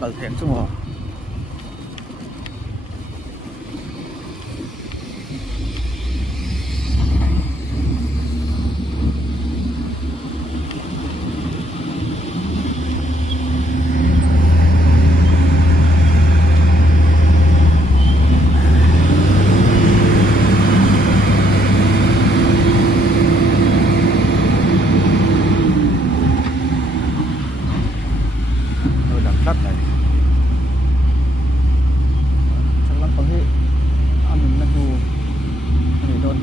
cẩn thận chung hả cắt này chắc lắm có hệ ăn mình đang hù để đón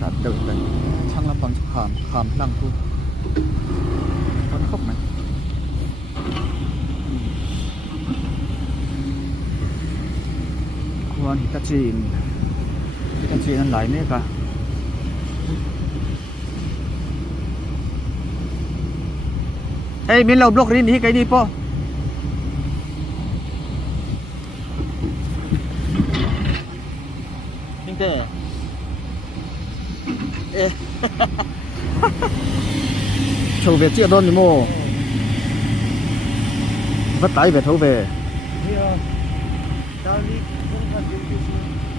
đã tự này chắc lắm bằng khám khám lăng thu con khóc này quan Hitachi nó lại nữa cả hey mình lâu block rin đi cái đi po nhưng thế chầu Việt chưa đón thì mô vất tay về thấu về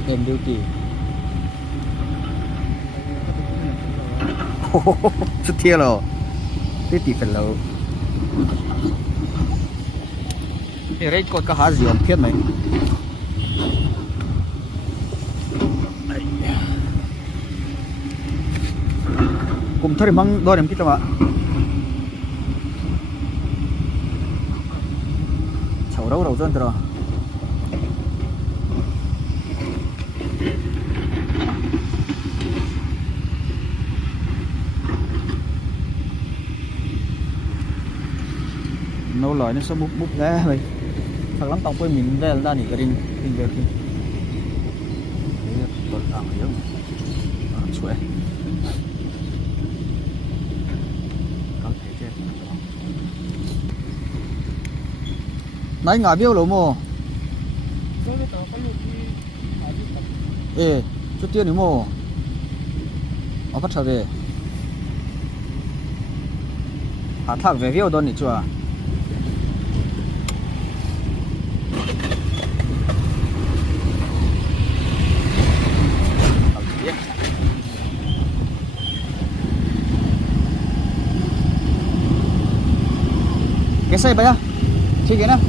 em duty chút thiệt rồi tí tí phần lâu cái đấy còn có há gì không thiết này cùng thôi mang đôi em kít cho ạ chầu đâu đầu dân rồi nấu lòi nó sẽ bút bút ra vậy thật lắm tao quên mình ra ra nỉ cái đinh đinh về kia còn ảo hiểu chuối có thể chết nãy ngả biêu lỗ mồ ê chút tiền nữa mồ ở phát trở về hả thằng về biêu đón nỉ chưa cái xe bây giờ chơi cái nào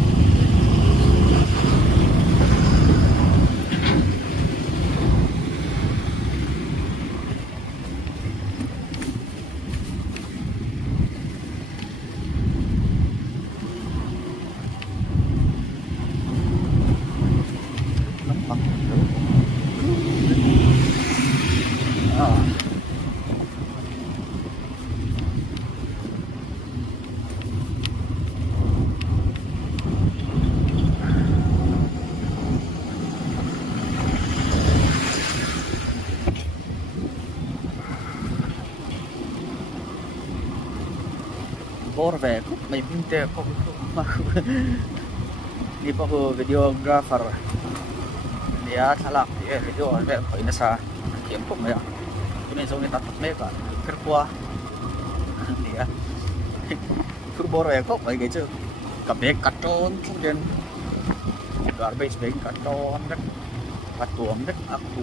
bor về mấy phim tệ không đi bao videographer dia salah dia video về khỏi nó xa kiếm không mấy cái này giống như tắt mấy cả kết quả dia cứ bor về không mấy cái chứ cặp bé cắt tròn không đến garbage bé cắt tròn rất cắt tuồng rất áp thủ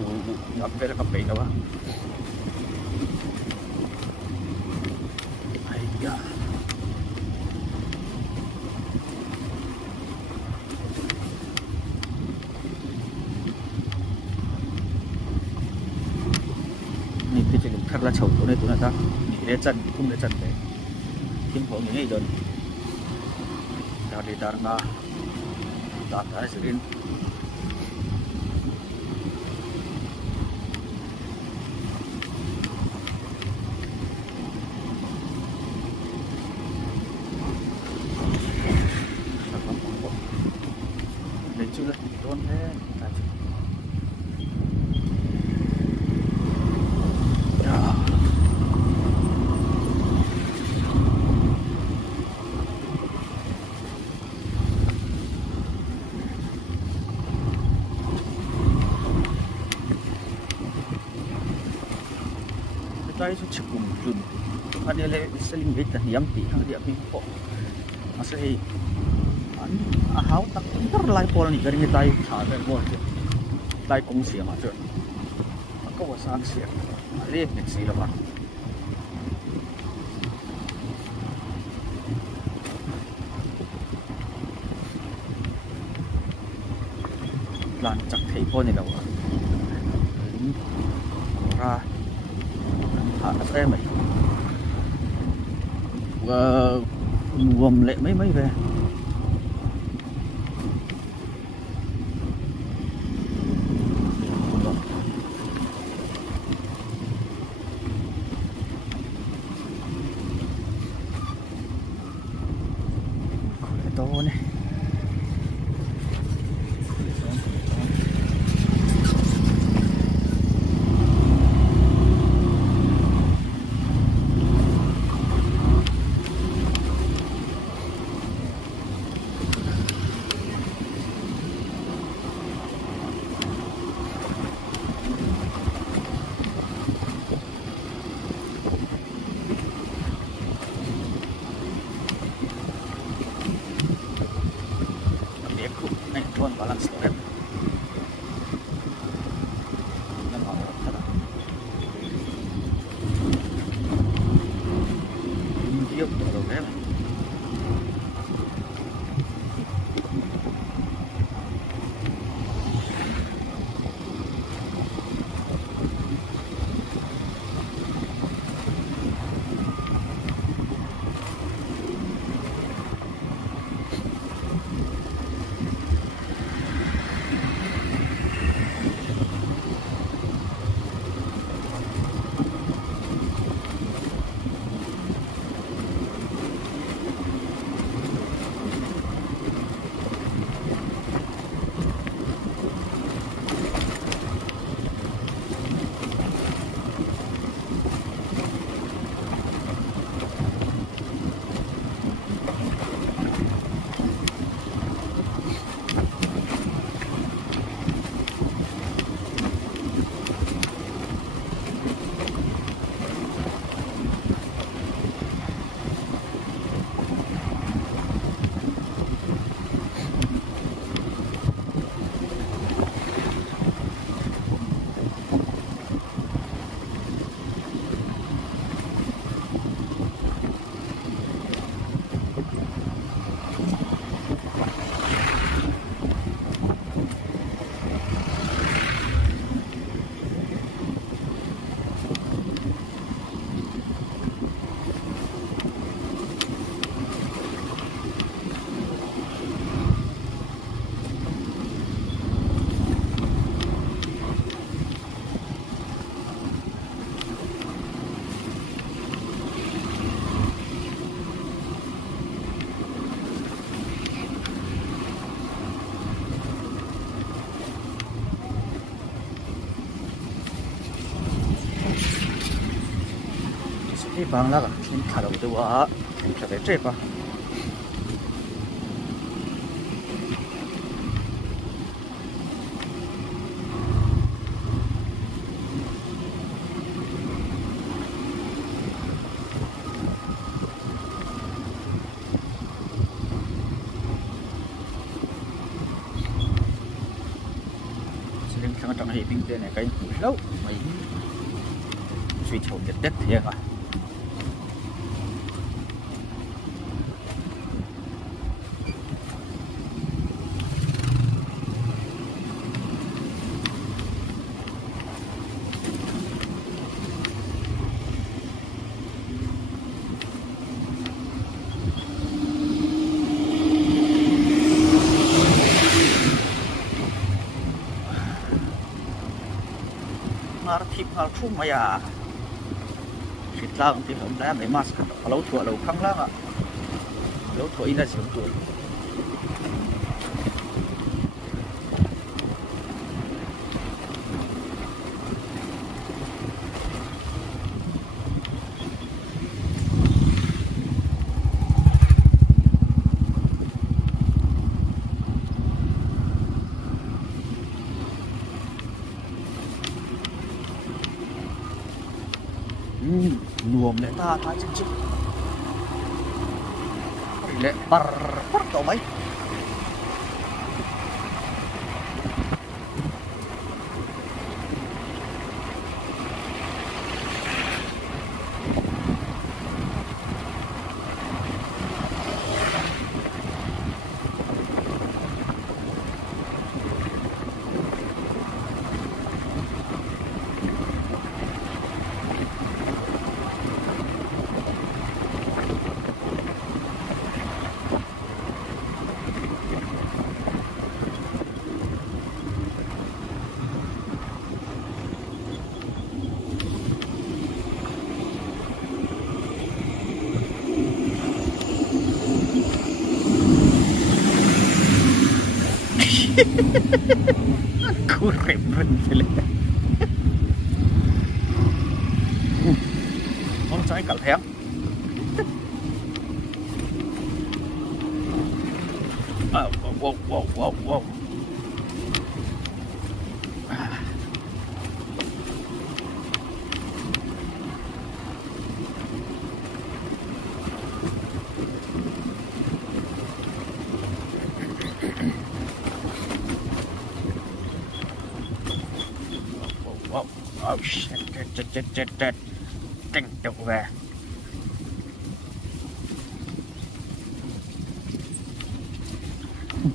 ngập về là cặp bé đâu á cái chuyện thật là xấu này tụi ta nghĩ để chân không để chân đấy kim phố nghĩ rồi dari Dharma Tata Sirin để chưa được tôn thế cái số chụp cùng chun anh đi lấy selling bait là hiếm tí hàng địa pin po mà sẽ anh háo tắc rất lại po này cái người ta thả về mua chứ lại công xia mà chứ có một sáng xia lấy mình xí là bạn làm chắc thấy po này đâu ra thả em mày gồm lệ mấy về to này tuan balance step yang mau kada dia betul kan这帮那个挺看到的哇，挺特别这帮。Sering sang trong hệ bình tiền này cái lâu mấy suy chầu nhiệt đất thiệt à. Ngar thip ngar thum maya sit lang ti hom la mai mas ka lo thua lo khang la lo thua ina sim tu nuông lệ ta thái chừng chừng lệ bar bắt tàu mấy kurang bener. Không trái cả thép. Wow. Oh shit, chết tranh đầu về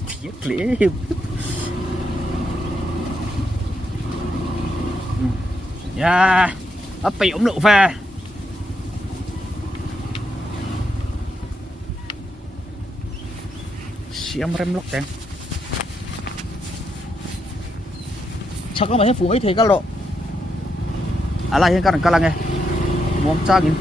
thiết lễ yeah ấp bị ống độ về xiêm rem lóc đen chắc có mấy phụ mấy thầy các lộ ala yang kan kalang eh mom chagin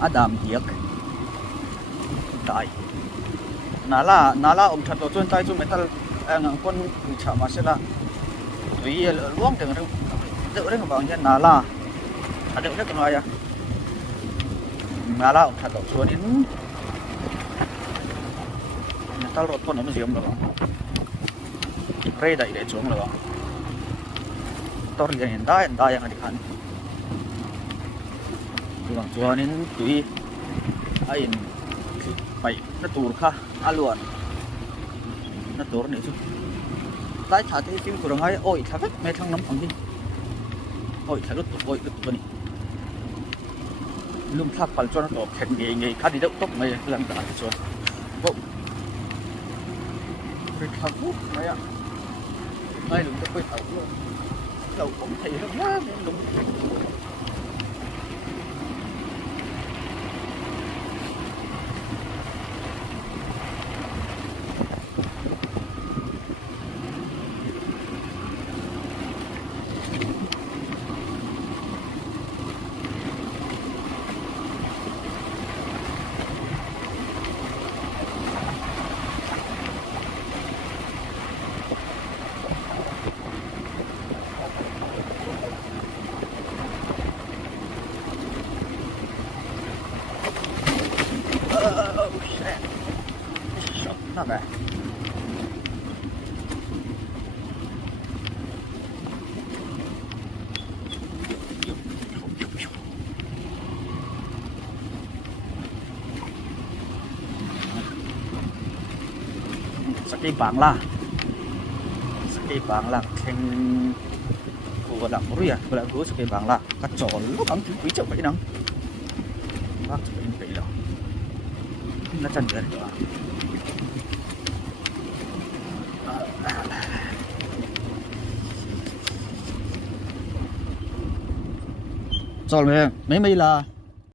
Adam hiếc đại nala ông thật tôi tay tôi metal ngang con chả mà sẽ là tùy luống từng tự đấy mà bảo như nala ada udah kenal ya nala ông thật tôi đến metal rot con nó mới diêm rồi rây đại để xuống rồi tor hiện đại yang ada kan tuang cuanin tui ain pai na tur kha aluan na tur ni chu lai tha te phim kurang ai oi tha vek me thang nam ang hi oi tha lut tu ni lum thak pal chuan to khen nge kha di deuh tok mai lang ta chuan bo ri thak bu mai a ai lum te koi thau lo cũng thấy nó lum not bad. Sakay Bangla keng của đảng Korea và của Sakay Bangla cắt trò lúc bắn quý trọng vậy nắng bác chỉ phải vậy đâu nó chân rồi rồi mấy là